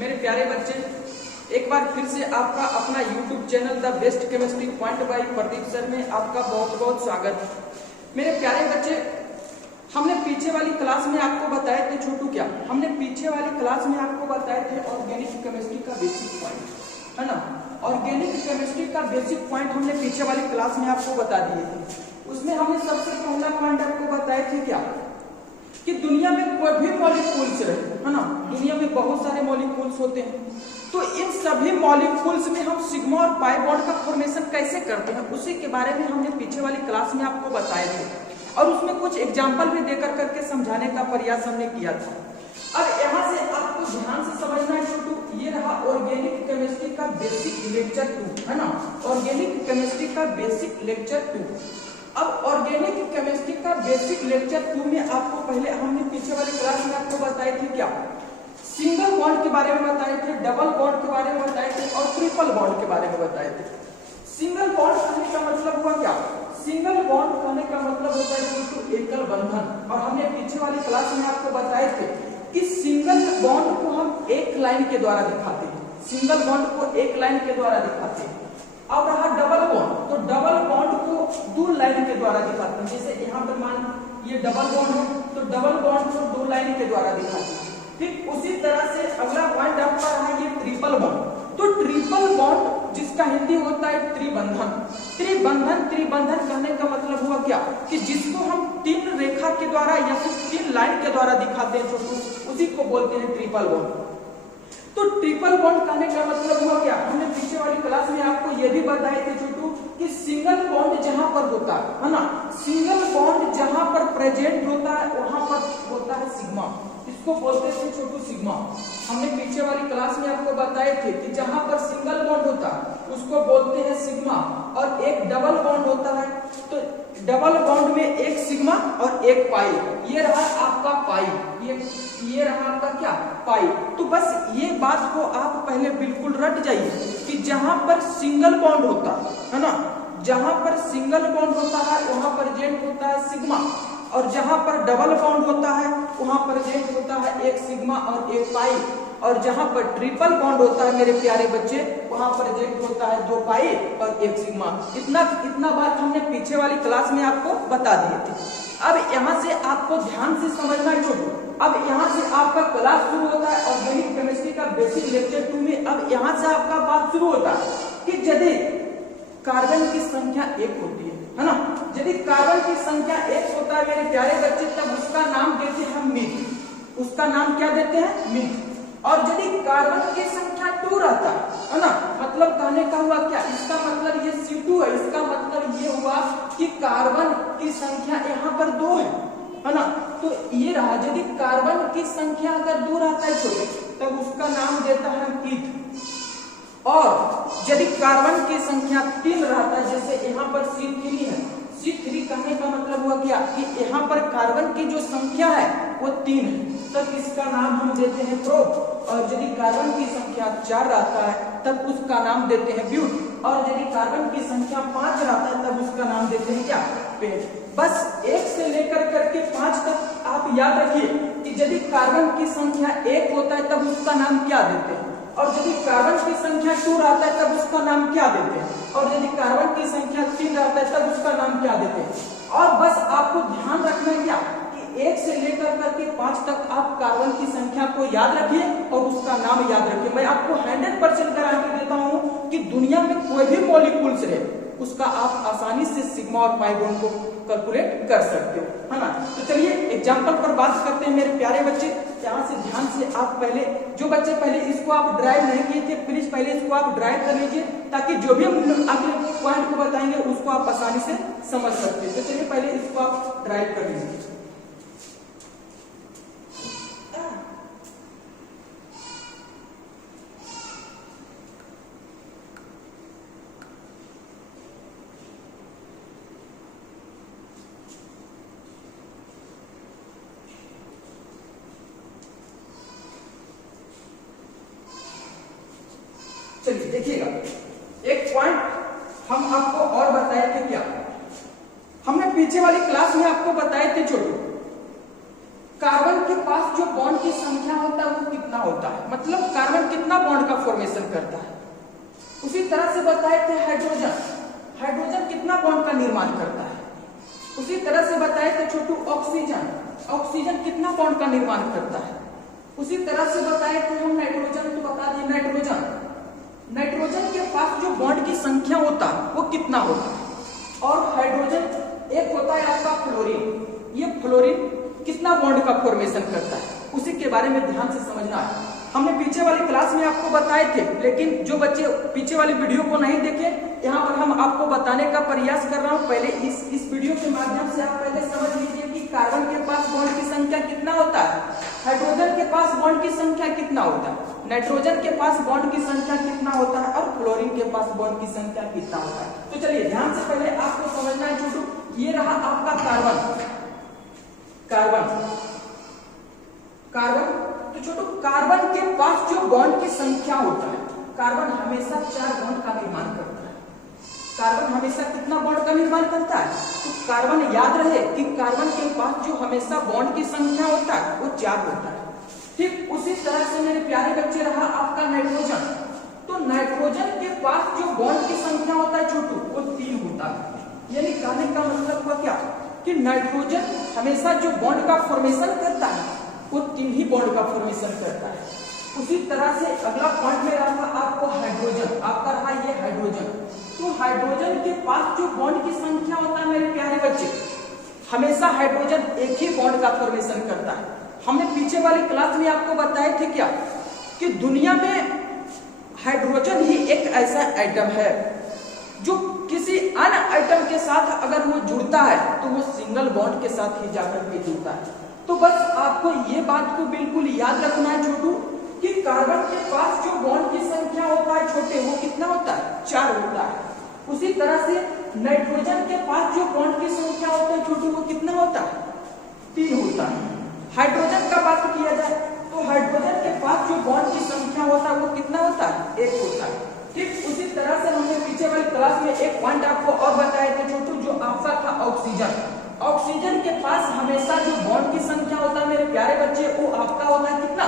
मेरे प्यारे बच्चे, एक बार फिर से आपका अपना YouTube channel the best chemistry point by Pradeep sir में आपका बहुत बहुत स्वागत। मेरे प्यारे बच्चे, हमने पीछे वाली क्लास में आपको बताए थे छोटू क्या, हमने पीछे वाली क्लास में आपको बताए थे ऑर्गेनिक केमिस्ट्री का बेसिक पॉइंट, है ना। ऑर्गेनिक केमिस्ट्री का बेसिक पॉइंट हमने पीछे वाली क्लास में आपको बता दिए थे। उसमें हमने सबसे पहला पॉइंट आपको बताए थे क्या, कि दुनिया में कोई भी मॉलिक्यूल्स रहे, है ना, दुनिया में बहुत सारे मॉलिक्यूल्स होते हैं, तो इन सभी मॉलिक्यूल्स में हम सिग्मा और पाई बॉन्ड का फॉर्मेशन कैसे करते हैं, उसी के बारे में हमने पीछे वाली क्लास में आपको बताए थे और उसमें कुछ एग्जाम्पल भी देकर करके समझाने का प्रयास हमने किया था। अब यहाँ से आपको ध्यान से समझना है छोटू, ये रहा ऑर्गेनिक केमिस्ट्री का बेसिक लेक्चर 2, है ना, ऑर्गेनिक केमिस्ट्री का बेसिक लेक्चर 2। अब ऑर्गेनिक केमिस्ट्री का बेसिक लेक्चर 2 में आपको पहले हमने पीछे वाली क्लास में आपको बताए थे क्या, सिंगल बॉन्ड के बारे में बताए थे, डबल बॉन्ड के बारे में बताए थे और ट्रिपल बॉन्ड के बारे में बताए थे। सिंगल बॉन्ड कहने का मतलब हुआ क्या, सिंगल बॉन्ड कहने का मतलब होता है तो एकल बंधन। और हमने पीछे वाली क्लास में आपको बताए थे कि सिंगल बॉन्ड को हम एक लाइन के द्वारा दिखाते हैं, सिंगल बॉन्ड को एक लाइन के द्वारा दिखाते हैं। अब रहा डबल बॉन्ड, तो डबल बॉन्ड को दो लाइन के द्वारा दिखाते हैं। जैसे यहाँ पर मान ये डबल बॉन्ड है, तो डबल बॉन्ड को दो लाइन के द्वारा दिखाते हैं। ठीक उसी तरह से अगला पॉइंट आपका रहा ये ट्रिपल बॉन्ड। तो ट्रिपल बॉन्ड जिसका हिंदी होता है त्रिबंधन। त्रिबंधन त्रिबंधन कहने का मतलब हुआ क्या, कि जिसको हम तीन रेखा के द्वारा या फिर तीन लाइन के द्वारा दिखाते हैं छोटू, उसी को बोलते हैं ट्रिपल बॉन्ड। तो ट्रिपल बॉन्ड कहने का मतलब हुआ क्या, हमने पीछे वाली क्लास में आपको ये भी बताए थे छोटू कि सिंगल बॉन्ड जहां पर होता है ना, सिंगल बॉन्ड जहां पर प्रेजेंट होता है वहां पर होता है सिग्मा, इसको बोलते थे छोटू सिग्मा। हमने पीछे वाली क्लास में आपको बताए थे कि जहां पर सिंगल बॉन्ड होता है उसको बोलते हैं सिग्मा, और एक डबल बॉन्ड होता है तो डबल बॉन्ड में एक सिग्मा और एक पाई, ये रहा आपका पाई, ये रहा आपका क्या, पाई। तो बस ये बात को आप पहले बिल्कुल रट जाइए कि जहां पर सिंगल बॉन्ड होता है ना, जहां पर सिंगल बॉन्ड होता है वहां प्रेजेंट होता है सिग्मा, और जहां पर डबल बॉन्ड होता है वहां प्रेजेंट होता है एक सिग्मा और एक पाई, और जहां पर ट्रिपल बॉन्ड होता है मेरे प्यारे बच्चे वहां प्रेजेंट होता है दो पाई और एक सिग्मा। इतना बात हमने पीछे वाली क्लास में आपको बता दिए थे। अब यहाँ से आपको ध्यान से समझना है छोटू, अब यहाँ से आपका क्लास शुरू होता है ऑर्गेनिक केमिस्ट्री का बेसिक लेक्चर 2 में। अब यहाँ से आपका बात शुरू होता है कि यदि कार्बन की संख्या एक होती है ना, यदि कार्बन की संख्या एक होता है मेरे प्यारे बच्चे, तब उसका नाम देते हैं मीथ, उसका नाम क्या देते हैं, मीथ। और यदि कार्बन की संख्या 2 रहता है ना, मतलब कहने का हुआ क्या, इसका मतलब ये C2 है, इसका मतलब ये हुआ कि कार्बन की संख्या यहाँ पर 2 है ना। तो ये रहा, यदि कार्बन की संख्या अगर 2 रहता है छोटे, तब उसका नाम देता है ईथ। और यदि कार्बन की संख्या 3 रहता है, जैसे यहाँ पर C3 है, C3 कहने का मतलब हुआ क्या, कि यहाँ पर कार्बन की जो संख्या है वो 3 है, तब इसका नाम हम देते हैं प्रोप। और यदि कार्बन की संख्या 4 रहता है तब उसका नाम देते हैं ब्यूट, और यदि कार्बन की संख्या 5 रहता है तब उसका नाम देते हैं क्या, पेंट। बस 1 से लेकर करके 5 तक आप याद रखिए कि यदि कार्बन की संख्या 1 होता है तब उसका नाम क्या देते हैं, और यदि कार्बन की संख्या 2 रहता है तब उसका नाम क्या देते हैं, और यदि कार्बन की संख्या 3 रहता है तब उसका नाम क्या देते हैं। और बस आपको ध्यान रखना है क्या, कि 1 से लेकर करके 5 तक आप कार्बन की संख्या को याद रखिए और उसका नाम याद रखिए। मैं आपको 100% गारंटी देता हूं कि दुनिया में कोई भी मॉलिक्यूल्स रहे उसका आप आसानी से सिग्मा और पाई बॉन्ड को कैलकुलेट कर सकते हो, है ना। तो चलिए एग्जांपल पर बात करते हैं मेरे प्यारे बच्चे। यहाँ से ध्यान से आप पहले, जो बच्चे पहले इसको आप ड्राइव नहीं किए थे, प्लीज पहले इसको आप ड्राइव कर लीजिए, ताकि जो भी हम अगले पॉइंट को बताएंगे उसको आप आसानी से समझ सकते हैं। तो चलिए पहले इसको आप ड्राइव कर लीजिए। चलिए देखिएगा, एक पॉइंट हम आपको और बताए थे क्या, हमने पीछे वाली क्लास में आपको बताए थे छोटू, कार्बन के पास जो बॉन्ड की संख्या होता है वो कितना होता है, मतलब कार्बन कितना बॉन्ड का फॉर्मेशन करता है। उसी तरह से बताए थे हाइड्रोजन, हाइड्रोजन कितना बॉन्ड का निर्माण करता है। उसी तरह से बताए थे छोटू ऑक्सीजन, ऑक्सीजन कितना बॉन्ड का निर्माण करता है। उसी तरह से बताए थे हम नाइट्रोजन, तो बता दिए नाइट्रोजन, नाइट्रोजन के पास जो बॉन्ड की संख्या होता है वो कितना होता है। और हाइड्रोजन एक होता है आपका फ्लोरीन, ये फ्लोरीन कितना बॉन्ड का फॉर्मेशन करता है, उसी के बारे में ध्यान से समझना है। हमने पीछे वाली क्लास में आपको बताए थे, लेकिन जो बच्चे पीछे वाली वीडियो को नहीं देखे, यहाँ पर हम आपको बताने का प्रयास कर रहा हूँ। पहले इस वीडियो के माध्यम से आप पहले समझ लीजिए कि कार्बन के पास बॉन्ड की संख्या कितना होता है, हाइड्रोजन के पास बॉन्ड की संख्या कितना होता है, नाइट्रोजन के पास बॉन्ड की संख्या कितना होता है और फ्लोरीन के पास बॉन्ड की संख्या कितना होता है। तो चलिए ध्यान से पहले आपको समझना है छोटू, ये रहा आपका कार्बन, कार्बन, कार्बन। तो छोटू कार्बन के पास जो बॉन्ड की संख्या होता है, कार्बन हमेशा 4 बॉन्ड का निर्माण करता है। कार्बन हमेशा कितना बॉन्ड का निर्माण करता है, तो कार्बन याद रहे कि कार्बन के पास जो हमेशा बॉन्ड की संख्या होता है वो 4 होता है। ठीक उसी तरह से मेरे प्यारे बच्चे रहा आपका नाइट्रोजन, तो नाइट्रोजन के पास जो बॉन्ड की संख्या होता है छोटू वो 3 होता है। यानी कहने का मतलब हुआ क्या कि नाइट्रोजन हमेशा जो बॉन्ड का फॉर्मेशन करता है वो 3 ही बॉन्ड का फॉर्मेशन करता है। उसी तरह से अगला पॉइंट में रहा आपको हाइड्रोजन, आपका रहा ये हाइड्रोजन, तो हाइड्रोजन के पास जो बॉन्ड की संख्या होता है मेरे प्यारे बच्चे, हमेशा हाइड्रोजन एक ही बॉन्ड का फॉर्मेशन करता है। हमने पीछे वाली क्लास में आपको बताए थे क्या कि दुनिया में हाइड्रोजन ही एक ऐसा एटम है जो किसी अन्य एटम के साथ अगर वो जुड़ता है तो वो सिंगल बॉन्ड के साथ ही जाकर के जुड़ता है। तो बस आपको ये बात को बिल्कुल याद रखना है छोटू कि कार्बन के पास जो बॉन्ड की संख्या होता है छोटे वो कितना होता है, 4 होता है। उसी तरह से नाइट्रोजन के पास जो बॉन्ड की संख्या होता है छोटू वो कितना होता है, 3 होता है। हाइड्रोजन का बात किया जाए तो हाइड्रोजन के पास जो बॉन्ड की संख्या होता है वो कितना होता है, 1 होता है। ठीक उसी तरह से हमने पीछे वाली क्लास में एक पॉइंट आपको और बताए थे छोटू, जो आपका था ऑक्सीजन। ऑक्सीजन के पास हमेशा जो बॉन्ड की संख्या होता है मेरे प्यारे बच्चे वो आपका होता है कितना,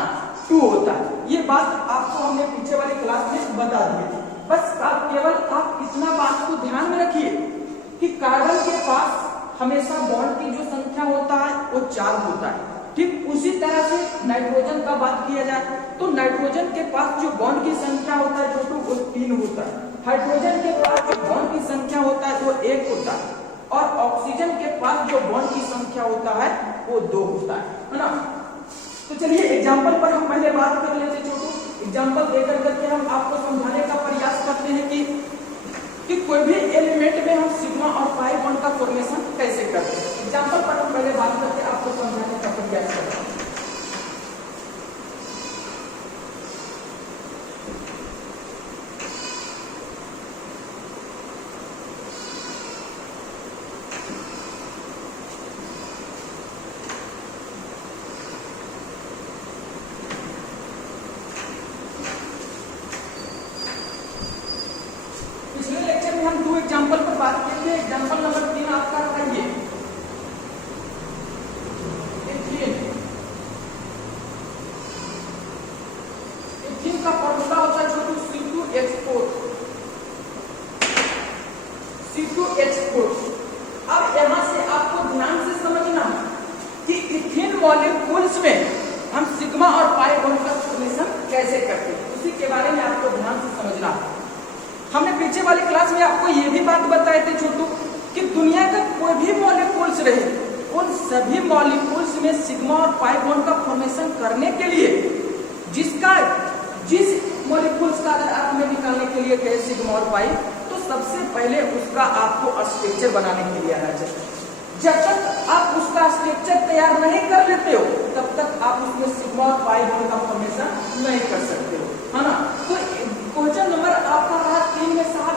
2 होता है। ये बात आपको हमने पीछे वाली क्लास में बता दी थी। बस केवल आप इतना बात को ध्यान में रखिए कि कार्बन के पास हमेशा बॉन्ड की जो संख्या होता है वो 4 होता है। ठीक उसी तरह से नाइट्रोजन का बात किया जाए तो नाइट्रोजन के पास जो बॉन्ड की संख्या होता है छोटू वो 3 होता है। हाइड्रोजन के पास जो बॉन्ड की संख्या होता है वो 1 होता है और ऑक्सीजन के पास जो बॉन्ड की संख्या होता है वो 2 होता है ना। तो चलिए एग्जाम्पल पर हम पहले बात कर लेते छोटू। एग्जाम्पल देकर करके हम आपको समझाने का प्रयास करते हैं कि कोई भी एलिमेंट में हम सिग्मा और पाई बॉन्ड का फॉर्मेशन कैसे करते हैं। एग्जाम्पल पर हम पहले बात करके आपको समझाने का प्रयास करते हैं। हम 2 एग्जाम्पल पर बात किए थे। एग्जाम्पल नंबर 3 आपका था ये एथीन का फॉर्मूला होता है छोटू C2H4। अब यहां से आपको ध्यान से समझना कि इथेन मॉलिक्यूल्स में हम सिग्मा और पाई बॉन्ड का फॉर्मेशन कैसे करते हैं, उसी के बारे में आपको ध्यान से समझना। हमने पीछे वाली क्लास में आपको ये भी बात बताए थे छोटू कि दुनिया का कोई भी मॉलिक्यूल्स रहे उन सभी मॉलिक्यूल्स में सिग्मा और पाई बॉन्ड का फॉर्मेशन करने के लिए जिस मॉलिक्यूल्स का अगर आप में निकालने के लिए कहे सिग्मा और पाई, तो सबसे पहले उसका आपको स्ट्रक्चर बनाने के लिए आना चाहिए। जब तक आप उसका स्ट्रक्चर तैयार नहीं कर लेते हो तब तक आप उसमें सिग्मा और पाई बॉन्ड का फॉर्मेशन नहीं कर सकते हो, है ना। तो क्वेश्चन नंबर आपका रहा 3 में साहब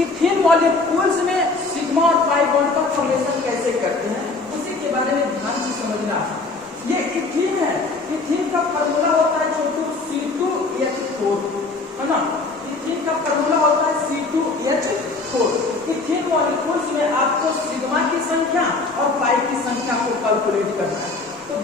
इथेन मॉलिक्यूल्स में सिग्मा और पाई बॉन्ड का फॉर्मेशन कैसे करते हैं, उसी के बारे में ध्यान से समझना। ये इथेन है, इथेन का फार्मूला होता है छोटू C2H4, है ना। इथेन का फार्मूला होता है C2H4। इथेन मॉलिक्यूल्स में आपको सिग्मा की संख्या और पाई की संख्या को कैलकुलेट करना है। तो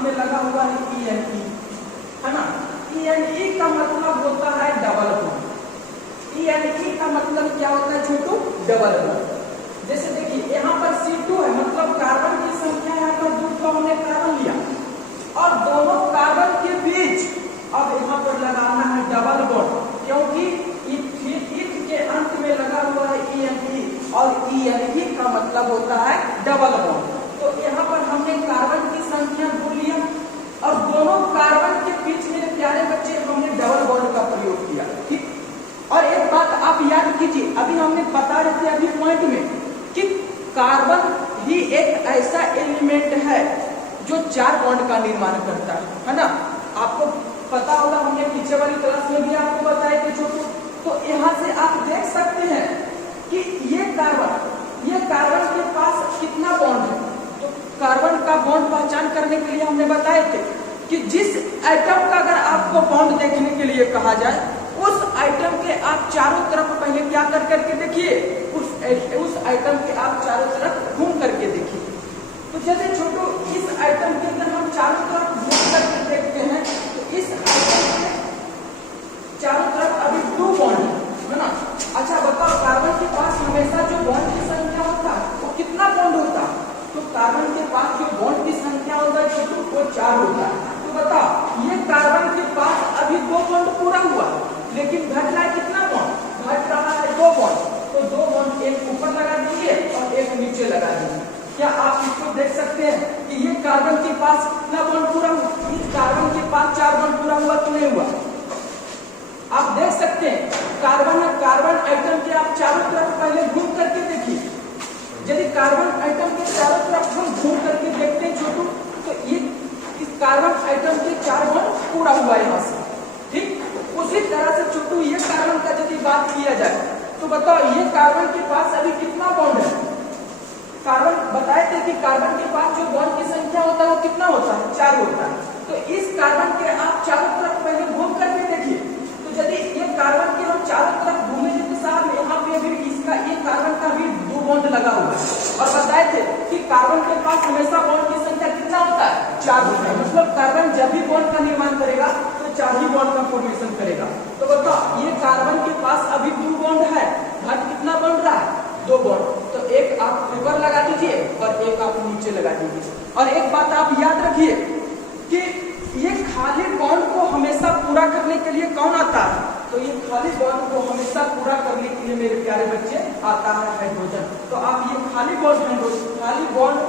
अंत में लगा हुआ है ENE, है ना। ENE का मतलब होता है डबल बॉन्ड। ENE का मतलब क्या होता है छोटू? Double bond. जैसे देखिए यहाँ पर C2 है, मतलब कार्बन की संख्या यहाँ पर 2 तो हमने कार्बन लिया और दोनों कार्बन के बीच अब यहाँ पर लगाना है डबल बॉन्ड, क्योंकि ईथ के अंत में लगा हुआ है ENE और ENE का मतलब होता है डबल बॉन्ड। तो यहाँ पर हमने कार्बन की संख्या 2 लिया और दोनों कार्बन के बीच मेरे प्यारे बच्चे हमने डबल बॉन्ड का प्रयोग किया, ठीक। और एक बात आप याद कीजिए, अभी हमने बता रहे थे अभी पॉइंट में कि कार्बन ही एक ऐसा एलिमेंट है जो 4 बॉन्ड का निर्माण करता है ना। आपको पता होगा, हमने पीछे वाली क्लास में भी आपको बताया थे छोटू। तो यहाँ से आप देख सकते हैं कि ये कार्बन के पास कितना बॉन्ड है। तो कार्बन का बॉन्ड पहचान करने के लिए हमने बताए थे कि जिस एटम का अगर आपको बॉन्ड देखने के लिए कहा जाए, उस आइटम के आप चारों तरफ पहले क्या कर करके देखिए, उस आइटम के आप चारों तरफ घूम करके देखिए। तो जैसे छोटू इस आइटम के अंदर हम चारों तरफ घूम करके देखते हैं, तो इस आइटम के चारों तरफ अभी 2 बॉन्ड है ना। अच्छा बताओ, कार्बन के पास हमेशा जो बॉन्ड की संख्या होता है वो कितना बॉन्ड होता है? तो कार्बन के पास जो बॉन्ड की संख्या होता है छोटू वो 4 होता है। तो बताओ, ये कार्बन के पास अभी 2 बॉन्ड पूरा हुआ, लेकिन घट रहा है कितना बॉन्ड? घट रहा है 2 बॉन्ड। तो 2 बॉन्ड एक ऊपर लगा दीजिए और एक नीचे लगा दीजिए। क्या आप इसको देख सकते हैं कि ये कार्बन के पास कितना बॉन्ड पूरा हुआ? इस कार्बन के पास 4 बॉन्ड पूरा हुआ कि नहीं हुआ? आप देख सकते हैं कार्बन आइटम के आप चारों तरफ पहले घूम करके देखिए। यदि कार्बन आइटम के चारों तरफ हम घूम करके देखते हैं छोटू, तो ये इस कार्बन आइटम के 4 बॉन्ड पूरा हुआ है यहाँ से, ठीक। उसी तरह से छोटू ये कार्बन का यदि बात किया जाए, तो बताओ ये कार्बन के पास अभी कितना बॉन्ड है? कार्बन बताए थे कि कार्बन के पास जो बॉन्ड की संख्या होता है वो कितना होता है? 4 होता है। तो इस कार्बन के आप चारों तरफ पहले घूम करके देखिए। तो यदि ये कार्बन के हम चारों तरफ घूमेंगे तो साहब यहाँ पे भी ये कार्बन का भी 2 बॉन्ड लगा हुआ है। और बताए थे कि कार्बन के पास हमेशा बॉन्ड की संख्या कितना होता है? 4 होता है। मतलब कार्बन जब भी बॉन्ड का निर्माण करेगा तो 4 ही बॉन्ड का फॉर्मेशन करेगा। तो बताओ, ये कार्बन के पास अभी 2 बॉन्ड है, घट कितना बन रहा है? 2 बॉन्ड। तो एक आप ऊपर लगा दीजिए और एक आप नीचे लगा दीजिए। और एक बात आप याद रखिए कि ये खाली बॉन्ड को हमेशा पूरा करने के लिए कौन आता है? तो ये खाली बॉन्ड को हमेशा पूरा करने के लिए मेरे प्यारे बच्चे आता है हाइड्रोजन। तो आप ये खाली बॉन्ड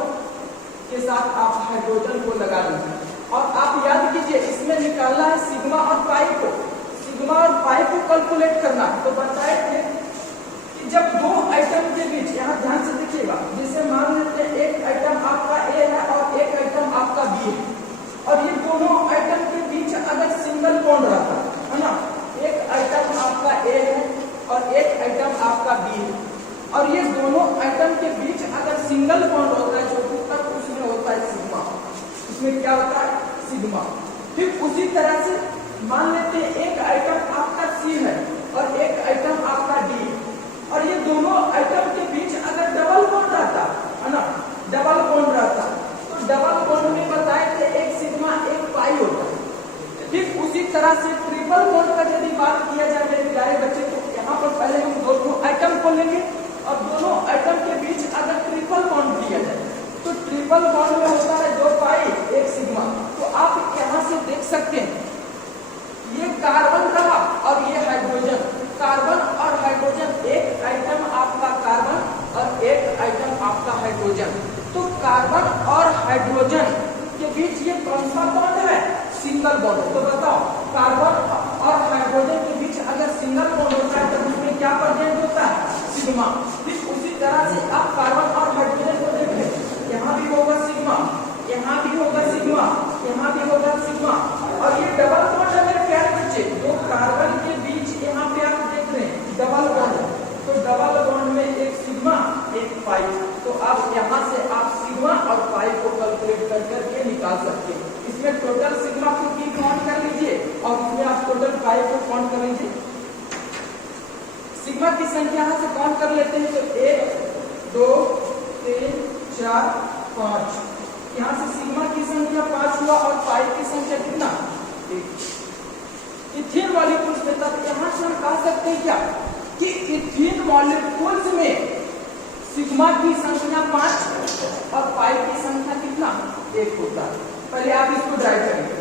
के साथ आप हाइड्रोजन को लगा दीजिए। और आप याद कीजिए, इसमें निकालना है सिग्मा और पाई को। सिग्मा और पाई को कैलकुलेट करना। तो बताए थे कि जब 2 आइटम के बीच, यहाँ ध्यान से देखिएगा, जैसे मान लेते हैं एक आइटम आपका A है और एक आइटम आपका B है, और ये दोनों आइटम के बीच अगर सिंगल बॉन्ड रहता है ना, एक आइटम आपका A है और एक आइटम आपका B है, और ये दोनों आइटम के बीच अगर सिंगल बॉन्ड होता है जो तब उसमें होता है सिग्मा। इसमें क्या होता है? सिग्मा। फिर उसी तरह से मान लेते हैं एक आइटम आपका C है और एक आइटम आपका D है, और ये दोनों आइटम के बीच अगर डबल बॉन्ड रहता है ना, डबल बॉन्ड रहता, तो डबल बॉन्ड में बताए थे एक सिग्मा एक पाई होता है। ठीक उसी तरह से ट्रिपल बॉन्ड का यदि बात किया जाए मेरे प्यारे बच्चे, तो यहाँ पर पहले हम दोनों आइटम को लेंगे और दोनों आइटम के बीच अगर ट्रिपल बॉन्ड किया जाए तो ट्रिपल बॉन्ड में होता है 2 पाई 1 सिग्मा। तो आप यहाँ से देख सकते हैं ये कार्बन रहा और ये हाइड्रोजन। कार्बन और हाइड्रोजन, एक आइटम आपका कार्बन और एक आइटम आपका हाइड्रोजन। तो कार्बन और हाइड्रोजन के बीच ये कौन सा बॉन्ड है? Single bond. तो बताओ, कार्बन और हाइड्रोजन के बीच अगर सिंगल बॉन्ड होता है तो उसमें क्या प्रेजेंट होता है? सिग्मा। ठीक उसी तरह से आप कार्बन और हाइड्रोजन को देखें, यहाँ भी होगा सिग्मा, यहाँ भी होगा सिग्मा, यहाँ भी होगा सिग्मा, और ये डबल बॉन्ड है मेरे प्यारे बच्चे। दो कार्बन के बीच यहाँ पे आप देख रहे हैं डबल बॉन्ड, तो डबल बॉन्ड में एक सिग्मा एक पाई। तो आप यहाँ से आप सिग्मा और पाई को कैलकुलेट कर करके निकाल सकते हैं। इसमें टोटल सिग्मा को की काउंट कर लीजिए और इसमें आप टोटल पाई को काउंट कर लीजिए। सिग्मा की संख्या यहाँ से काउंट कर लेते हैं, तो 1 2 3 4 5 यहाँ से सिग्मा की संख्या 5 हुआ और पाई की संख्या कितना 1। इथेन मॉलिक्यूल्स में तब यहाँ से हम कह सकते हैं क्या कि इथेन मॉलिक्यूल्स में सिग्मा की संख्या 5 और पाई की संख्या कितना 1 होता है। पहले आप इसको ड्राइव करेंगे।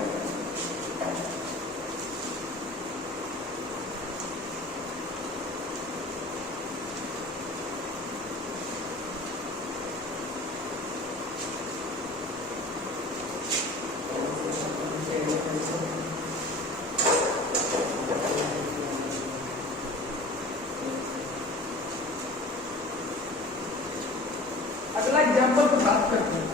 अगला एग्जाम्पल की बात करते हैं।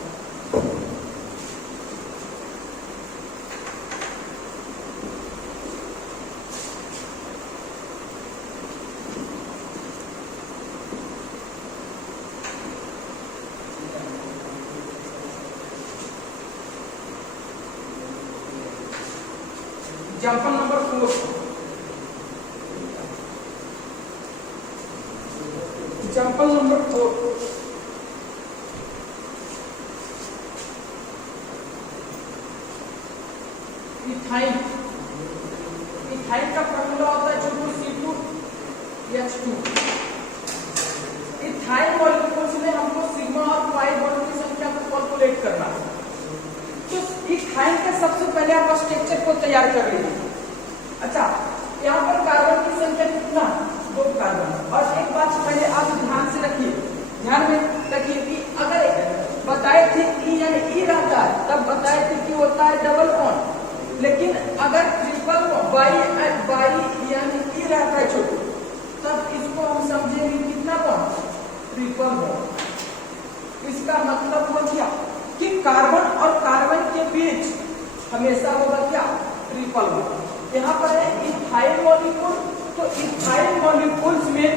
Example number 4। Example number 4। Ethyne. Ethyne का फॉर्मूला होता है C2H2। इथाइन मॉलिक्यूल्स में हमको सिग्मा और पाई बॉन्ड की संख्या को कैलकुलेट करना है। तो इथाइन के सबसे पहले आप स्ट्रक्चर को तैयार कर लीजिए। अच्छा, यहाँ पर कार्बन की संख्या कितना 2 कार्बन। और एक बात पहले आप ध्यान से रखिए, ध्यान में रखिए कि अगर बताए थे E यानी E रहता है तब बताए थे कि होता है डबल बॉन्ड। लेकिन अगर ट्रिपल बाई यानी E रहता है छोटू तब इसको हम समझेंगे कितना बॉन्ड ट्रिपल बॉन्ड। इसका मतलब हुआ क्या कि कार्बन और कार्बन के बीच हमेशा होगा क्या ट्रिपल बॉन्ड। यहाँ पर है इथाइल मॉलिक्यूल। तो इथाइल मॉलिक्यूल्स में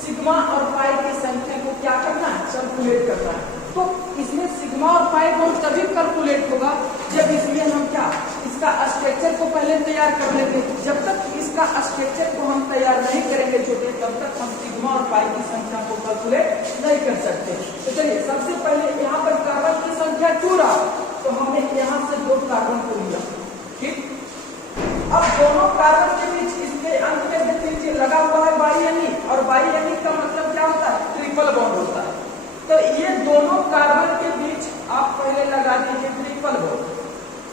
सिग्मा और पाई की संख्या को क्या करना है कैलकुलेट करना है। तो इसमें सिग्मा और पाई बॉन्ड तभी कैलकुलेट होगा जब इसमें हम क्या इसका स्ट्रक्चर को पहले तैयार कर लेंगे। जब तक इसका स्ट्रक्चर को हम तैयार नहीं करेंगे छोटे तब तक हम सिग्मा और पाई की संख्या को कैलकुलेट नहीं कर सकते। तो चलिए सबसे पहले यहाँ पर कार्बन की संख्या 2 रहा तो हमने यहाँ से 2 कार्बन को लिया। ठीक, अब दोनों कार्बन के बीच इसके अंत में देखिए लगा हुआ है बाई और बाई का मतलब क्या होता है ट्रिपल बॉन्ड होता है। तो ये दोनों कार्बन के बीच आप पहले लगा दीजिए ट्रिपल बॉन्ड,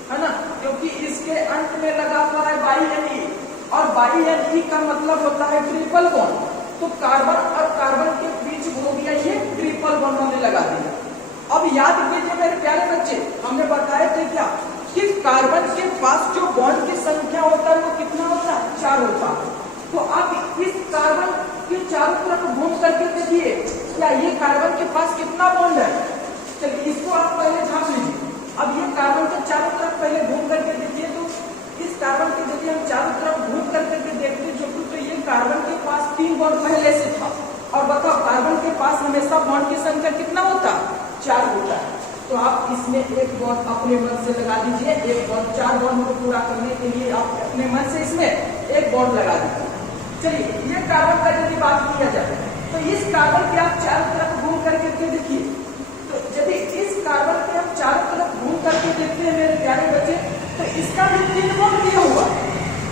है ना, क्योंकि इसके अंत में लगा हुआ है बाई और बाई का मतलब होता है ट्रिपल बॉन्ड। तो कार्बन और कार्बन के बीच हो गया ये ट्रिपल बॉन्ड हमने लगा दिया। अब याद कीजिए मेरे प्यारे बच्चे, हमने बताए थे क्या कि कार्बन के पास जो बॉन्ड की संख्या होता है वो कितना होता है 4 होता है। तो आप इस कार्बन के चारों तरफ घूम करके देखिए क्या ये कार्बन के पास कितना बॉन्ड है। चलिए इसको आप पहले झांक लीजिए। अब ये कार्बन के चारों तरफ पहले घूम करके देखिए तो इस कार्बन के यदि हम चारों तरफ घूम करके देखते छोटू तो ये कार्बन के पास 3 बॉन्ड पहले से था। और बताओ कार्बन के पास हमेशा बॉन्ड की संख्या कितना होता 4 होता है। तो आप इसमें एक बॉन्ड अपने मन से लगा दीजिए। एक बॉन्ड 4 बॉन्ड को पूरा करने के लिए आप अपने मन से इसमें एक बॉन्ड लगा दीजिए। चलिए ये कार्बन का यदि बात किया जाए तो इस कार्बन के आप चारों तरफ घूम करके देखिए। तो यदि इस कार्बन के आप चारों तरफ घूम करके देखते हैं मेरे प्यारे बच्चे तो इसका भी 3 बॉन्ड दिया हुआ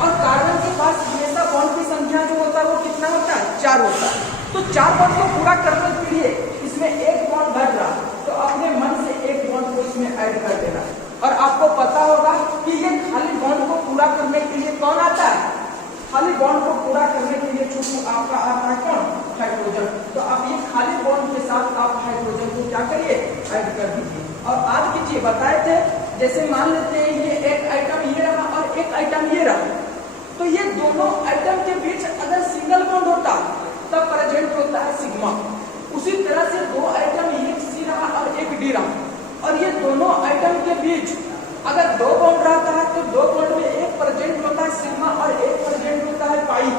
और कार्बन के पास हमेशा बॉन्ड की संख्या जो होता है वो कितना होता है 4 होता है। तो 4 बॉन्ड को पूरा करने के लिए इसमें एक बॉन्ड घट रहा तो अपने मन से एक बॉन्ड को इसमें ऐड कर देना। और आपको पता होगा कि ये खाली बॉन्ड को पूरा करने के लिए कौन आता है, खाली बॉन्ड को पूरा करने के लिए छोटू आपका आता है कौन हाइड्रोजन। तो आप ये खाली बॉन्ड के साथ आप हाइड्रोजन को क्या करिए ऐड कर दीजिए। और आज कीजिए बताए थे जैसे मान लेते हैं ये एक आइटम ये रहा और एक आइटम ये रहा तो ये दोनों आइटम के बीच अगर सिंगल बॉन्ड होता तब प्रेजेंट होता है सिग्मा। उसी तरह से 2 आइटम एक सी रहा और एक डी रहा और ये दोनों आइटम के बीच अगर 2 बॉन्ड रहता है तो 2 बॉन्ड में एक प्रेजेंट होता है सिग्मा और एक प्रेजेंट होता है पाई।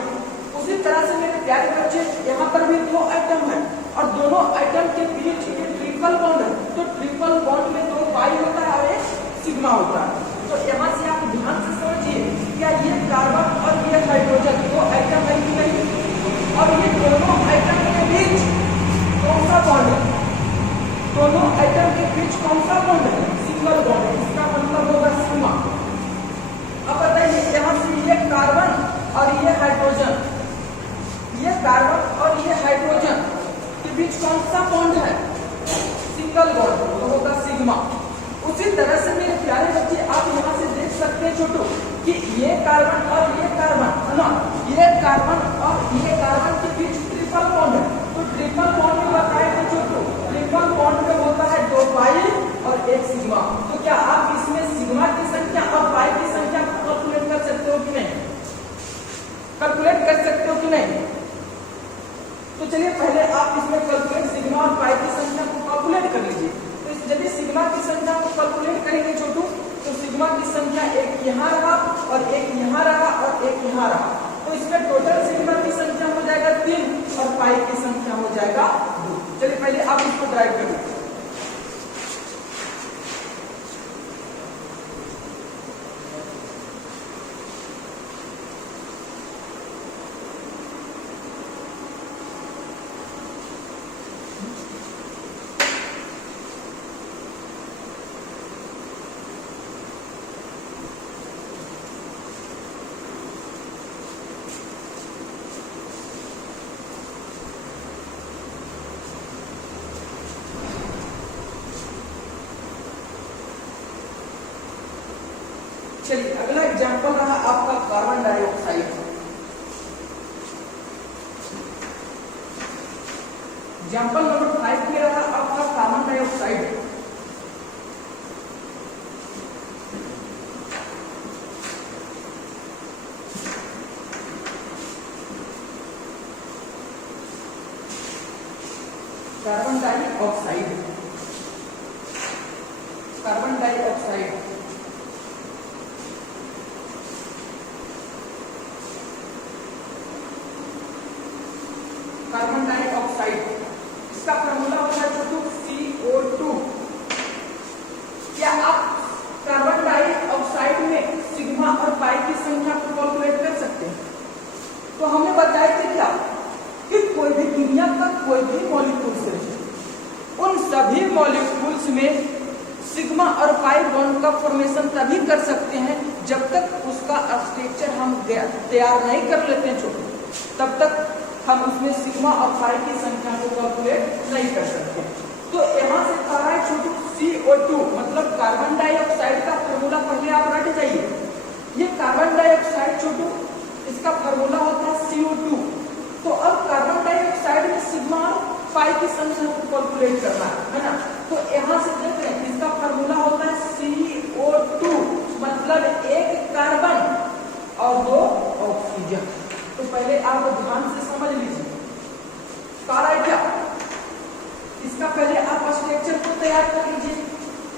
उसी तरह से मेरे प्यारे बच्चे यहाँ पर भी 2 आइटम है और दोनों आइटम के बीच ये ट्रिपल बॉन्ड है। तो ट्रिपल बॉन्ड में 2 पाई होता है और एक सिग्मा होता है। तो यहाँ से आप ध्यान से समझिए क्या ये कार्बन और ये हाइड्रोजन 2 आइटम है कि नहीं। और ये दोनों आइटम के बीच कौन सा बॉन्ड है, दोनों आइटम के बीच कौन सा बॉन्ड है सिंगल बॉन्ड, इसका मतलब होगा सिग्मा। अब बताइए यहाँ से ये कार्बन और ये हाइड्रोजन, ये कार्बन और ये हाइड्रोजन के बीच कौन सा बॉन्ड है? सिंगल बॉन्ड, तो होगा सिग्मा। उसी तरह से मेरे प्यारे बच्चे आप यहाँ से देख सकते हैं छोटू कि ये कार्बन और ये कार्बन है ना, ये कार्बन और ये कार्बन के बीच ट्रिपल बॉन्ड है। तो ट्रिपल बॉन्ड में बताए थे छोटू, ट्रिपल बॉन्ड में होता है 2 पाई और 1 सिग्मा। तो क्या आप इसमें सिग्मा की संख्या और पाई की संख्या को कैलकुलेट कर सकते हो कि नहीं? कैलकुलेट कर सकते हो कि नहीं? तो चलिए पहले आप इसमें कैलकुलेट सिग्मा और पाई की संख्या को कैलकुलेट कर लीजिए। तो यदि सिग्मा की संख्या को कैलकुलेट करेंगे छोटू, तो सिग्मा की संख्या एक यहाँ रहा और एक यहाँ रहा और एक यहाँ रहा, तो इसमें टोटल सिग्मा की संख्या हो जाएगा 3 और पाई की संख्या हो जाएगा 2। चलिए पहले आप इसको ड्राइव करिए। चलिए अगला एग्जांपल रहा आपका कार्बन डाइऑक्साइड। एग्जांपल नंबर 5 में रहा आपका carbon dioxide. Carbon dioxide, carbon dioxide carbon dioxide, इसका फॉर्मूला होता है CO2। क्या आप कार्बन डाइऑक्साइड में सिग्मा और पाई की संख्या को कैलकुलेट कर सकते हैं? तो हमने बताया थे क्या कि कोई भी दुनिया का कोई भी मॉलिक्यूल्स है, उन सभी मॉलिक्यूल्स में सिग्मा और पाई बॉन्ड का फॉर्मेशन तभी कर सकते हैं जब तक उसका स्ट्रक्चर हम तैयार नहीं कर लेते हैं छोटे, तब तक हम उसमें सिग्मा और पाई की संख्या को कैलकुलेट नहीं कर सकते। तो यहाँ से कहा है छोटू CO2 मतलब कार्बन डाइऑक्साइड का फॉर्मूला पहले आप रट जाइए। ये कार्बन डाइऑक्साइड छोटू, इसका फॉर्मूला होता है CO2। तो अब कार्बन डाइऑक्साइड में सिग्मा और पाई की संख्या को कैलकुलेट करना है ना। तो यहाँ से देख रहे हैं इसका फॉर्मूला होता है CO2 मतलब 1 कार्बन और 2 ऑक्सीजन। तो पहले आप ध्यान से समझ लीजिए क्या, इसका पहले आप स्ट्रक्चर को तैयार कर लीजिए।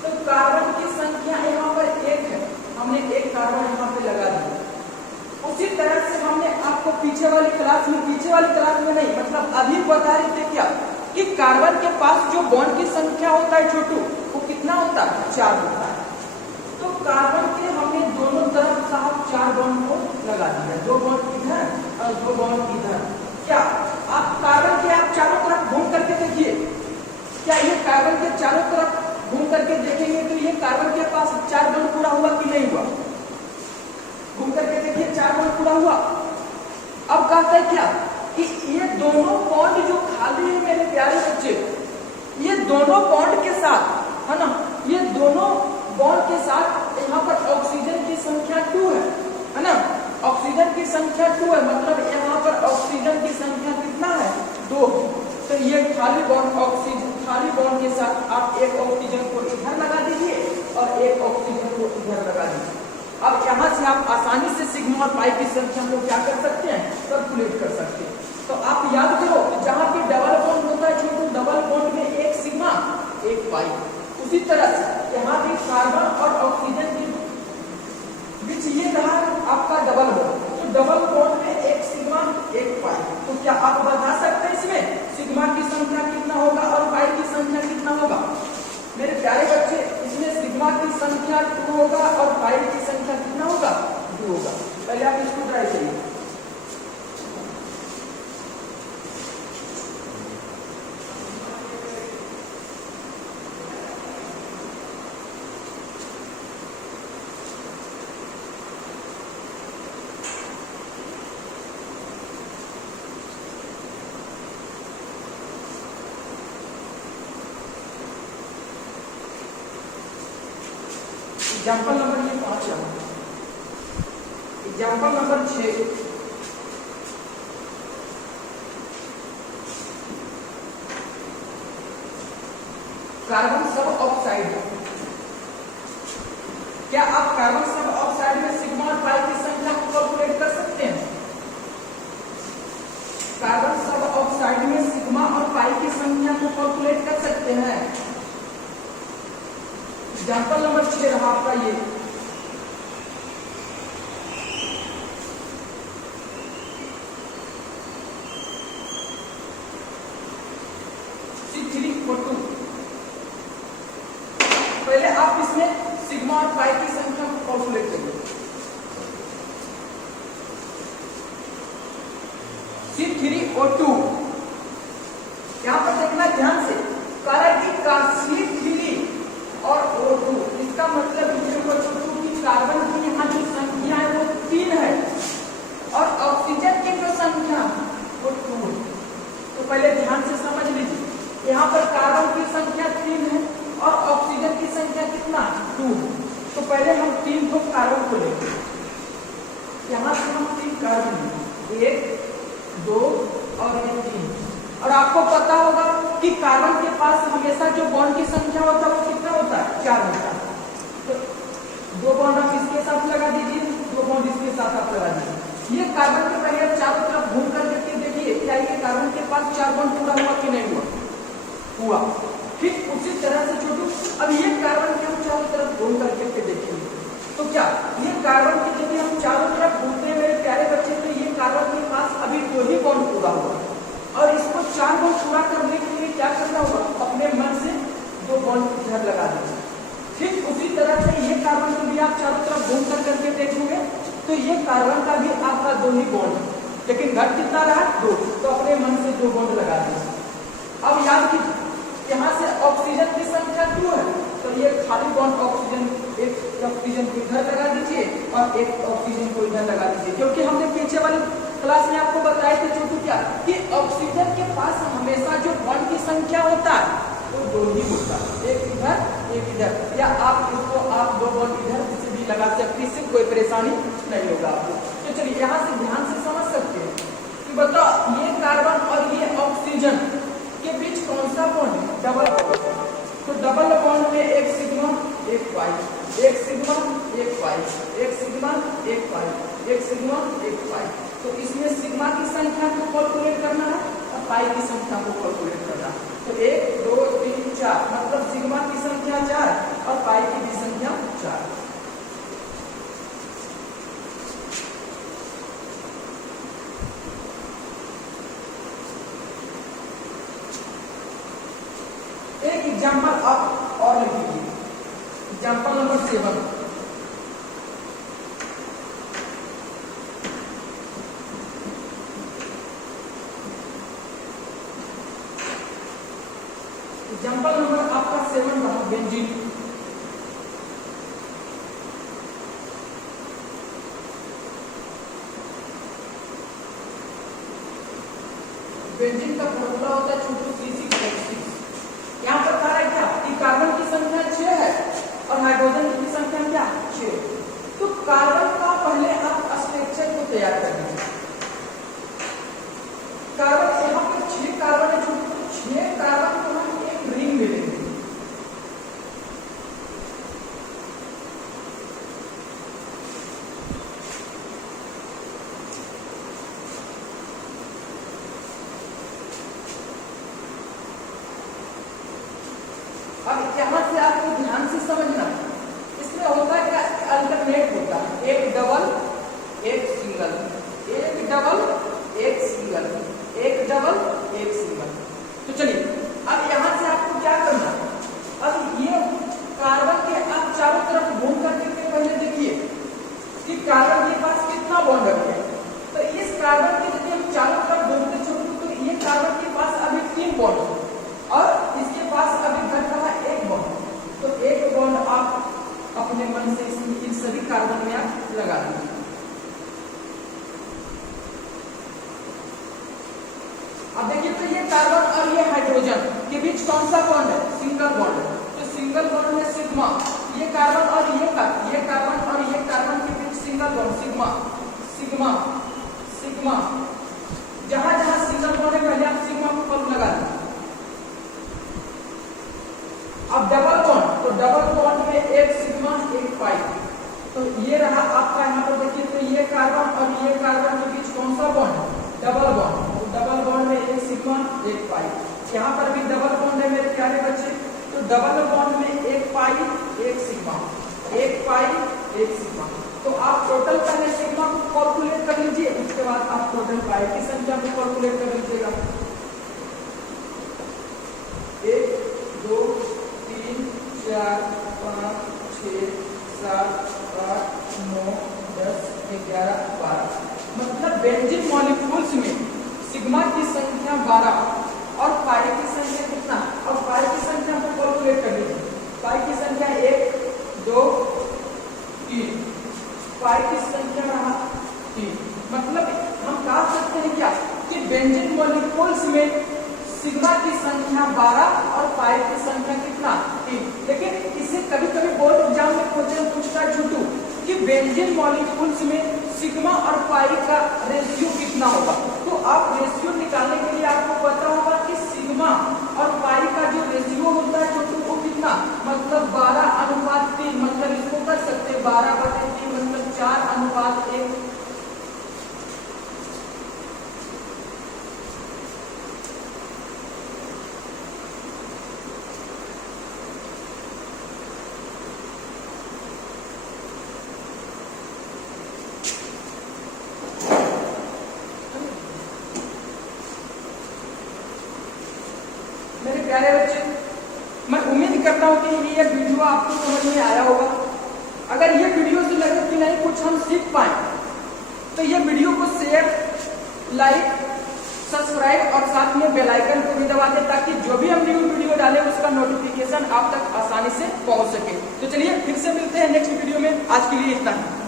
तो कार्बन की संख्या यहाँ पर 1 है, हमने 1 कार्बन यहाँ पे लगा दिया। उसी तरह से हमने आपको पीछे वाली क्लास में नहीं मतलब अभी बता रहे थे क्या कि कार्बन के पास जो बॉन्ड की संख्या होता है छोटू, वो कितना होता है? 4 होता है। तो कार्बन के हमने दोनों तरफ साहब 4 बॉन्ड को लगा दिया, 2 बॉन्ड इधर और 2 बॉन्ड इधर। क्या आप कार्बन के आप चारों तरफ घूम करके देखिए, क्या ये कार्बन के चारों तरफ घूम करके देखेंगे तो ये कार्बन के पास 4 बॉन्ड पूरा हुआ कि नहीं हुआ? घूम करके देखिए 4 बॉन्ड पूरा हुआ। अब कहता है क्या कि ये दोनों बॉन्ड जो खाली है मेरे प्यारे बच्चे, ये दोनों बॉन्ड के साथ है ना, ये दोनों बॉन्ड के साथ यहाँ पर ऑक्सीजन की संख्या 2 है ना, ऑक्सीजन की संख्या 2 है मतलब यहाँ पर ऑक्सीजन की संख्या कितना है? 2। तो ये खाली बॉन्ड ऑक्सीजन, खाली बॉन्ड के साथ आप एक ऑक्सीजन को इधर लगा दीजिए और एक ऑक्सीजन को इधर लगा दीजिए। अब यहाँ से आप आसानी से सिग्मा और पाई की संख्या को क्या कर सकते हैं? कैलकुलेट कर सकते हैं। तो आप याद करो जहाँ पे डबल बॉन्ड होता है छोटू, डबल बॉन्ड में 1 सिग्मा 1 पाई। उसी तरह से यहाँ भी कार्बन और ऑक्सीजन के बीच ये रहा आपका डबल बॉन्ड, तो डबल बॉन्ड में 1 सिग्मा 1 पाई। तो क्या आप बता सकते हैं इसमें सिग्मा की संख्या कितना होगा और पाई की संख्या कितना होगा? मेरे प्यारे बच्चे इसमें सिग्मा की संख्या 2 होगा और पाई की संख्या कितना होगा? 2 होगा। पहले आप इसको ट्राई करिए। एग्जाम्पल नंबर ये 5 है। एग्जाम्पल नंबर 6, कार्बन सब ऑक्साइड। क्या आप कार्बन सब ऑक्साइड में सिग्मा और पाई की संख्या को कैलकुलेट कर सकते हैं? कार्बन सब ऑक्साइड में सिग्मा और पाई की संख्या को कैलकुलेट कर सकते हैं। एग्जाम्पल नंबर 6 रहा आपका ये। C3O2। पहले आप इसमें सिग्मा और पाई की संख्या को कैलकुलेट करिए। C3O2, यहां पर देखना ध्यान से, कारण कि C3 और O2, इसका मतलब कि कार्बन की यहाँ जो संख्या है वो 3 है और ऑक्सीजन की जो संख्या वो 2 है। तो पहले ध्यान से समझ लीजिए, यहाँ पर कार्बन की संख्या 3 है और ऑक्सीजन की संख्या कितना 2 है। तो पहले हम 3 को कार्बन को लेंगे, यहाँ से हम 3 कार्बन लेंगे, 1 2 और ये 3। और आपको पता होगा कि कार्बन के पास हमेशा जो बॉन्ड की संख्या होता है वो कितना होता है, 4 होता है। तो 2 बॉन्ड आप इसके साथ लगा दीजिए, 2 बॉन्ड इसके साथ आप लगा दीजिए। ये कार्बन के पहले चारों तरफ घूम कर के देखिए, क्या ये कार्बन के पास 4 बॉन्ड पूरा हुआ कि नहीं हुआ? ठीक उसी तरह से छोटू, अब ये कार्बन के हम चारों तरफ घूम करके देखेंगे तो क्या ये कार्बन के जब हम चारों तरफ घूमते हुए प्यारे बच्चे, तो ये कार्बन के पास अभी 2 ही बॉन्ड पूरा हुआ और इसको 4 बॉन्ड पूरा करने के लिए क्या करना होगा, अपने मन से 2 बॉन्ड इधर लगा दीजिए। ठीक उसी तरह से ये कार्बन को भी आप चारों तरफ घूम कर करके देखोगे तो ये कार्बन का भी आपका 2 ही बॉन्ड, लेकिन घट कितना रहा 2, तो अपने मन से 2 बॉन्ड लगा दीजिए। अब याद कीजिए, यहाँ से ऑक्सीजन की संख्या 2 है, तो ये खाली बॉन्ड ऑक्सीजन, एक ऑक्सीजन को इधर लगा दीजिए और एक ऑक्सीजन को इधर लगा दीजिए, क्योंकि हमने पीछे वाली क्लास में आपको बताया थे छोटू क्या कि ऑक्सीजन के पास हमेशा जो बॉन्ड की संख्या होता है वो 2 ही होता है, एक इधर एक इधर, या आप इसको 2 बॉन्ड इधर से भी लगा सकते, इससे कोई परेशानी नहीं होगा आपको। तो चलिए यहाँ से ध्यान से समझ सकते हैं कि बताओ ये कार्बन और ये ऑक्सीजन के बीच कौन सा बॉन्ड है, डबल बॉन्ड। तो डबल बॉन्ड में एक सिग्मा एक पाई, एक सिग्मा एक पाई, एक सिग्मा एक पाई, एक सिग्मा एक पाई। तो इसमें सिग्मा की संख्या को कैलकुलेट करना है और पाई की संख्या को कैलकुलेट करना है। तो 1 2 3 4, मतलब सिग्मा की संख्या 4 और पाई की भी संख्या 4। एक एग्जाम्पल आप और लिख लीजिए, एग्जाम्पल नंबर 7। एग्जाम्पल नंबर आपका 7 रहा बेंजीन। बेंजीन का फॉर्मूला होता है छोटू C6H6। यहाँ पर कहा है क्या कि कार्बन की संख्या 6 है और हाइड्रोजन की संख्या क्या 6। तो कार्बन का पहले आप स्ट्रक्चर को तैयार कर दीजिए। कार्बन यहाँ पर 6 कार्बन है, जो 6 कार्बन को हम एक रिंग ले लेंगे। अब यहाँ से आपको ध्यान से समझना, इसमें होता है क्या, अल्टरनेट होता है, एक डबल एक सिंगल, एक डबल एक सिंगल, एक डबल एक सिंगल। तो चलिए अब यहाँ से आपको क्या करना है, अब ये कार्बन के आप चारों तरफ घूम करके पहले देखिए कि कार्बन के पास कितना बॉन्ड है। तो इस कार्बन के यदि हम चारों तरफ घूमते छोड़ते तो ये कार्बन के पास अभी 3 बॉन्ड है और इसके पास अभी घट रहा 1 बॉन्ड। तो 1 बॉन्ड आप अपने मन से इन सभी कार्बन में आप लगा दीजिए। अब देखिए तो ये कार्बन और ये हाइड्रोजन के बीच कौन सा बॉन्ड है, सिंगल बॉन्ड है। तो सिंगल बॉन्ड में सिग्मा, ये कार्बन और ये कार्बन और ये कार्बन के बीच single bond sigma sigma sigma, जहां जहां सिंगल बॉन्ड है पहले आप सिग्मा को फॉर्म लगा लें। अब डबल बॉन्ड, तो डबल बॉन्ड में एक सिग्मा एक पाई, तो ये रहा आपका यहाँ पर देखिए, तो ये कार्बन और ये कार्बन के बीच कौन सा बॉन्ड, डबल बॉन्ड, तो डबल बॉन्ड में एक सिग्मा एक पाई। यहाँ पर भी डबल बॉन्ड है मेरे प्यारे बच्चे, तो डबल बॉन्ड में एक पाई एक सिग्मा, एक पाई एक सिग्मा। तो आप टोटल पहले सिग्मा को कैलकुलेट कर लीजिए, उसके बाद आप टोटल पाई की संख्या को कैलकुलेट कर लीजिएगा। 1 2 3 4 5 6 7 8 9 10 11 12, मतलब बेंजीन मॉलिक्यूल्स में सिग्मा की संख्या 12 और पाई की संख्या कितना, अब पाई की संख्या को कैलकुलेट कर लीजिए। पाई की संख्या 1 2 3, पाई की संख्या रहा 3, मतलब हम कह सकते हैं क्या कि बेंजीन मॉलिक्यूल्स में सिग्मा की संख्या 12 और पाई की संख्या कितना 3। लेकिन इसे कभी कभी बोर्ड एग्जाम में क्वेश्चन पूछता है छुट्टू कि बेंजीन मॉलिक्यूल्स में सिग्मा और पाई का रेशियो कितना होगा, तो आप रेशियो निकालने के लिए आपको पता होगा कि सिग्मा और पाई का जो रेशियो होता है छुट्टू वो कितना, मतलब 12:3, मतलब इसको कर सकते हैं 12/3, मतलब 4:1। मेरे प्यारे बच्चे, मैं उम्मीद करता हूँ कि ये वीडियो आपको समझ में आया होगा। अगर ये वीडियो से लगे कि नहीं कुछ हम सीख पाए, तो ये वीडियो को शेयर, लाइक, सब्सक्राइब और साथ में बेल आइकन को भी दबा दें, ताकि जो भी हम न्यू वीडियो डालें उसका नोटिफिकेशन आप तक आसानी से पहुंच सके। तो चलिए फिर से मिलते हैं नेक्स्ट वीडियो में, आज के लिए इतना ही।